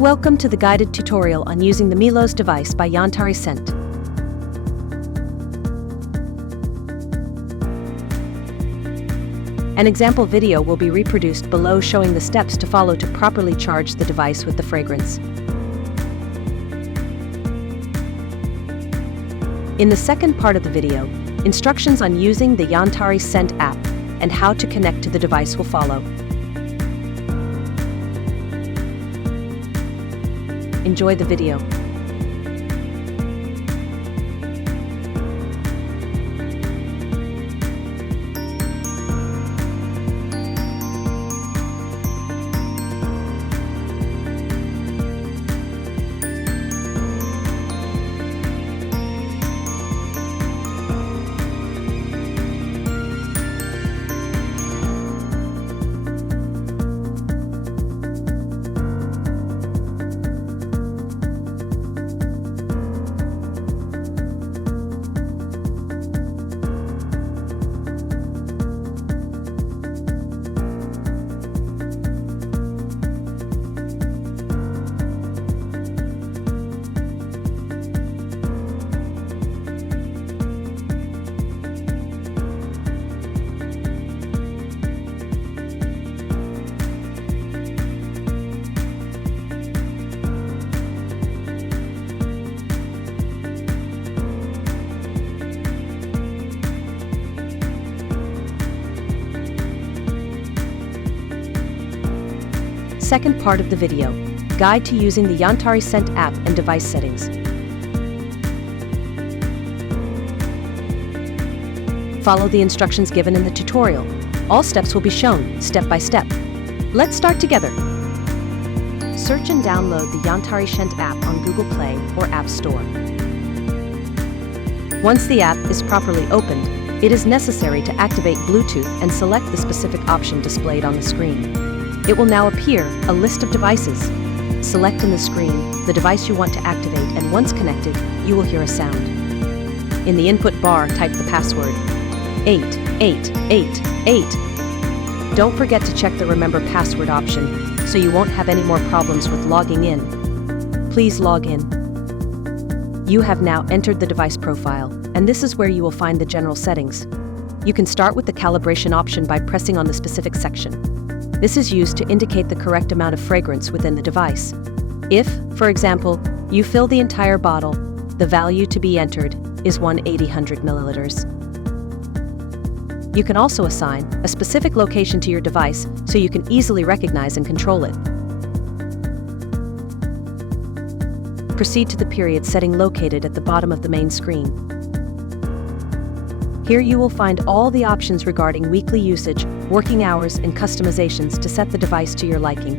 Welcome to the guided tutorial on using the MILOS device by Yantari Scent. An example video will be reproduced below showing the steps to follow to properly charge the device with the fragrance. In the second part of the video, instructions on using the Yantari Scent app and how to connect to the device will follow. Enjoy the video. Second part of the video, guide to using the Yantari Scent app and device settings. Follow the instructions given in the tutorial. All steps will be shown, step by step. Let's start together. Search and download the Yantari Scent app on Google Play or App Store. Once the app is properly opened, it is necessary to activate Bluetooth and select the specific option displayed on the screen. It will now appear a list of devices. Select in the screen the device you want to activate, and once connected, you will hear a sound. In the input bar, type the password 8888. Don't forget to check the Remember Password option so you won't have any more problems with logging in. Please log in. You have now entered the device profile, and this is where you will find the general settings. You can start with the calibration option by pressing on the specific section. This is used to indicate the correct amount of fragrance within the device. If, for example, you fill the entire bottle, the value to be entered is 1/800 milliliters. You can also assign a specific location to your device so you can easily recognize and control it. Proceed to the period setting located at the bottom of the main screen. Here you will find all the options regarding weekly usage, working hours, and customizations to set the device to your liking.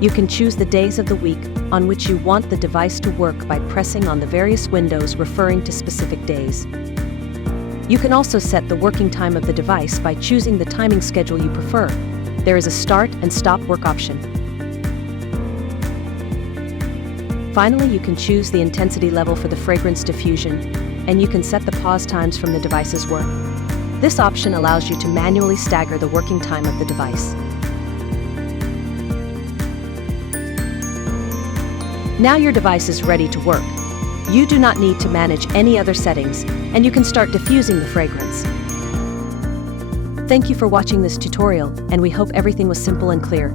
You can choose the days of the week on which you want the device to work by pressing on the various windows referring to specific days. You can also set the working time of the device by choosing the timing schedule you prefer. There is a start and stop work option. Finally, you can choose the intensity level for the fragrance diffusion, and you can set the pause times from the device's work. This option allows you to manually stagger the working time of the device. Now your device is ready to work. You do not need to manage any other settings, and you can start diffusing the fragrance. Thank you for watching this tutorial, and we hope everything was simple and clear.